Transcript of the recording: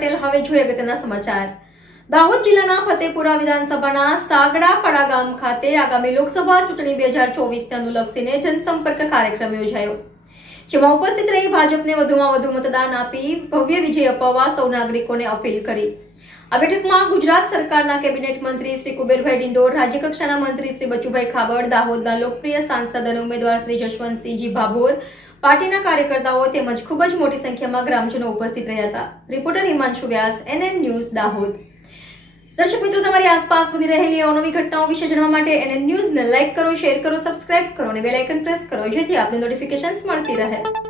પટેલ। હવે જોઈએ અગત્યના સમાચાર। દાહોદ જિલ્લાના ફતેપુરા વિધાનસભાના સાગડાપડા ગામ ખાતે આગામી લોકસભા ચૂંટણી 2024ને અનુલક્ષીને જનસંપર્ક કાર્યક્રમ યોજાયો, જેમાં ઉપસ્થિત રહી ભાજપને વધુમાં વધુ મતદાન આપી ભવ્ય વિજય અપાવવા સૌ નાગરિકોને અપીલ કરી। આ બેઠકમાં ગુજરાત સરકારના કેબિનેટ મંત્રી શ્રી કુબેરભાઈ ડિંડોર, રાજ્યકક્ષાના મંત્રી શ્રી બચુભાઈ ખાબડ, દાહોદના લોકપ્રિય સાંસદ અને ઉમેદવાર શ્રી જશવંતસિંહજી ભાભોર, પાર્ટીના કાર્યકર્તાઓ તેમજ ખૂબ જ મોટી સંખ્યામાં ગ્રામજનો ઉપસ્થિત રહ્યા હતા। રિપોર્ટર હિમાંશુ વ્યાસ, NN ન્યૂઝ, દાહોદ। દર્શક મિત્રો, તમારી આસપાસ બની રહેલી અવનવી ઘટનાઓ વિશે જાણવા માટે NN ન્યૂઝને લાઇક કરો, શેર કરો, સબસ્ક્રાઇબ કરો અને બેલ આઇકન પ્રેસ કરો, જેથી આપને નોટિફિકેશન્સ મળતી રહે।